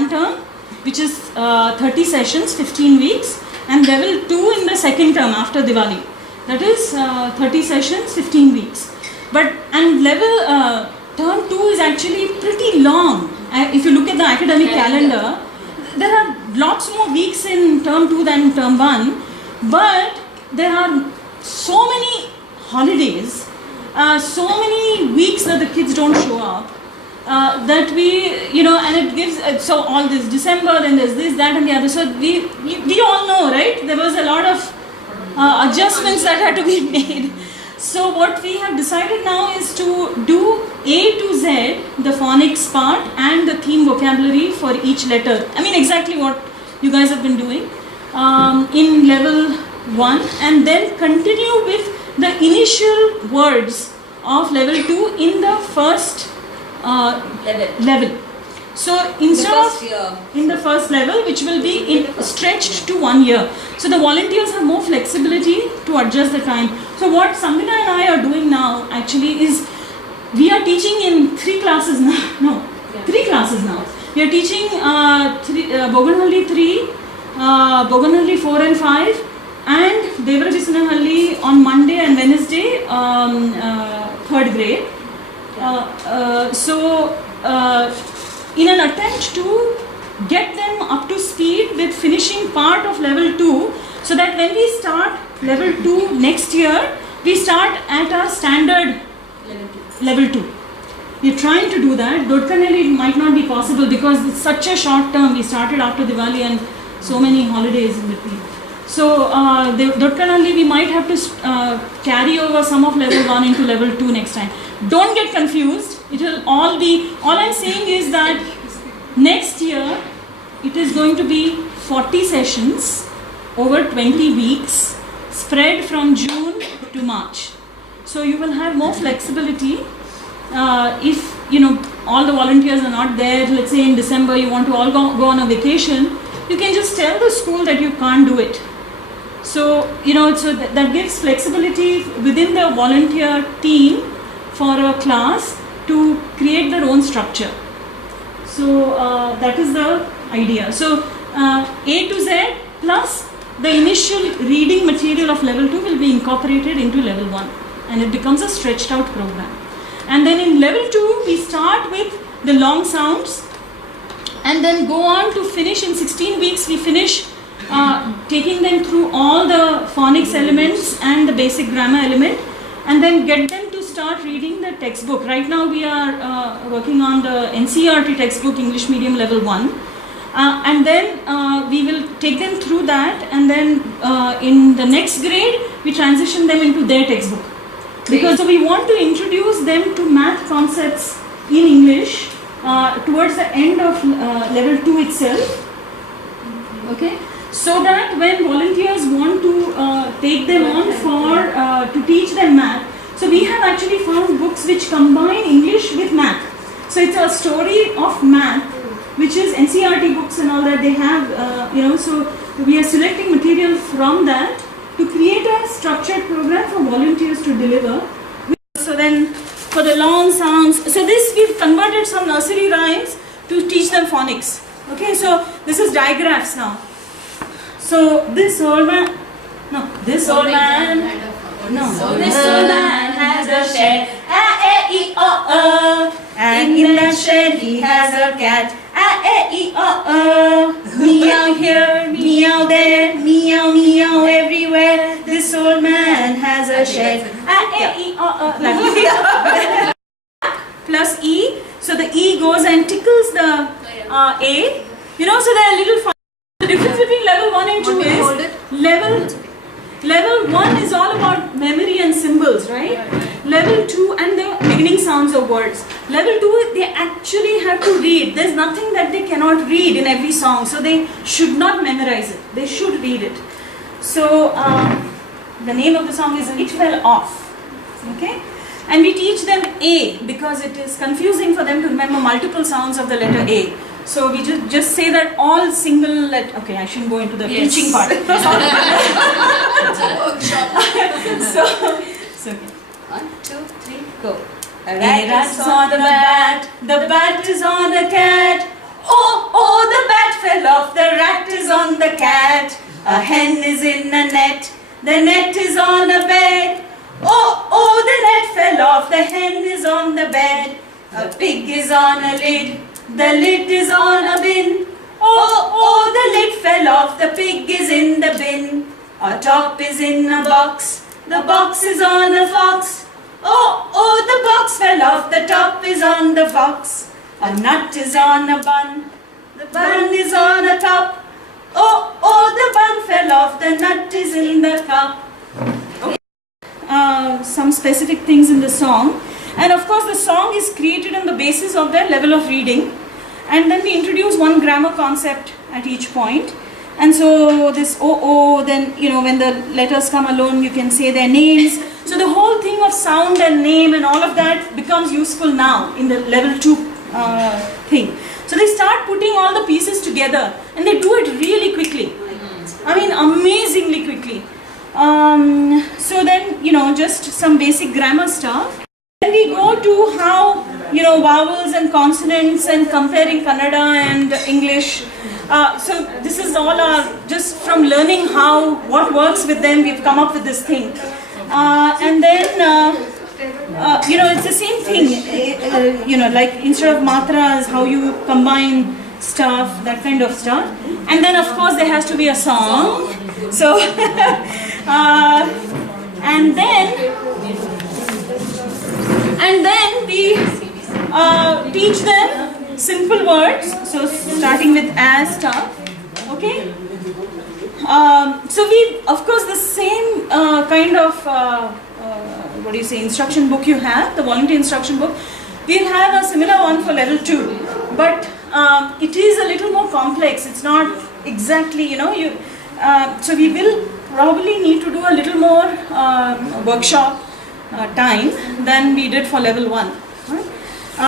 one term, which is 30 sessions, 15 weeks, and level 2 in the second term after Diwali. That is 30 sessions, 15 weeks. And level term 2 is actually pretty long. If you look at the academic calendar, there are lots more weeks in term 2 than term 1, but there are so many holidays, so many weeks that the kids don't show up, that we, and it gives, so all this December, then there's this, that and the other. So we all know, right? There was a lot of adjustments that had to be made. So what we have decided now is to do A to Z, the phonics part and the theme vocabulary for each letter. I mean exactly what you guys have been doing in level 1, and then continue with the initial words of level 2 in the first level. So instead of in the first level, which will be stretched to 1 year. So the volunteers have more flexibility to adjust the time. So what Sangita and I are doing now actually is, we are teaching in 3 classes now. No, 3 classes now. We are teaching Boganhalli 3, Boganhalli 4 and 5, and Devaravisanahalli on Monday and Wednesday, 3rd grade. In an attempt to get them up to speed with finishing part of level 2, so that when we start level 2 next year, we start at a standard level 2. We are trying to do that. Dodkanelli might not be possible because it's such a short term. We started after Diwali and so many holidays in between. So Dodkanelli, we might have to carry over some of level 1 into level 2 next time. Don't get confused. It will all be, all I'm saying is that next year it is going to be 40 sessions over 20 weeks, spread from June to March. So you will have more flexibility. If all the volunteers are not there, let's say in December you want to all go on a vacation, you can just tell the school that you can't do it. So so that gives flexibility within the volunteer team for a class to create their own structure. So that is the idea. So A to Z plus the initial reading material of level 2 will be incorporated into level 1, and it becomes a stretched out program. And then in level 2 we start with the long sounds, and then go on to finish in 16 weeks. We finish taking them through all the phonics elements and the basic grammar element, and then get them to start reading the textbook. Right now we are working on the NCERT textbook, English medium level 1, and then we will take them through that, and then in the next grade we transition them into their textbook, because so we want to introduce them to math concepts in English towards the end of level 2 itself. Okay, so that when volunteers want to take them on for to teach them math, so we have actually found books which combine English with math. So it's a story of math, which is NCERT books and all that they have, so we are selecting material from that to create a structured program for volunteers to deliver. So then for the long sounds, so this we've converted some nursery rhymes to teach them phonics. Okay, so this is digraphs now. So this old man has a shed, A-E-I-O-O, and in that shed he has a cat, A-E-I-O-O. Meow here, meow there, meow meow everywhere. This old man has a shed, A-E-I-O-O. Plus E, so the E goes and tickles the A. So there are little fun. The difference between level 1 and 2 is level 1 is all about memory and symbols, right? Level 2 and the beginning sounds of words. Level 2, they actually have to read. There's nothing that they cannot read in every song, so they should not memorize it. They should read it. So the name of the song is It Fell Off. Okay? And we teach them A because it is confusing for them to remember multiple sounds of the letter A. So we just say that all single letter. Okay, I shouldn't go into the teaching part. so okay. 1, 2, 3, go. A rat is on the bat is on the cat. Oh, oh, the bat fell off, the rat is on the cat, a hen is in a net, the net is on a bed. Oh, oh, the net fell off, the hen is on the bed, a pig is on a lid, the lid is on a bin. Oh, oh, the lid fell off, the pig is in the bin, a top is in a box, the box is on a fox. Oh, oh, the box fell off, the top is on the box, a nut is on a bun, the bun is on a top. Oh, oh, the bun fell off, the nut is in the cup. Some specific things in the song, and of course the song is created on the basis of their level of reading, and then we introduce one grammar concept at each point. And so this oh, then when the letters come alone you can say their names. So the whole thing of sound and name and all of that becomes useful now in the level 2 thing. So they start putting all the pieces together and they do it really quickly. I mean amazingly quickly. So then just some basic grammar stuff. Then we go to how vowels and consonants and comparing Kannada and English. So this is all just from learning what works with them, we've come up with this thing. And then it's the same thing, like instead of matras, how you combine stuff, that kind of stuff. And then of course there has to be a song. So and then we teach them simple words, so starting with as stuff, okay? So we, of course, the same kind of, instruction book you have, the volunteer instruction book, we'll have a similar one for level 2, but it is a little more complex. It's not exactly, so we will probably need to do a little more workshop time than we did for level 1. Right?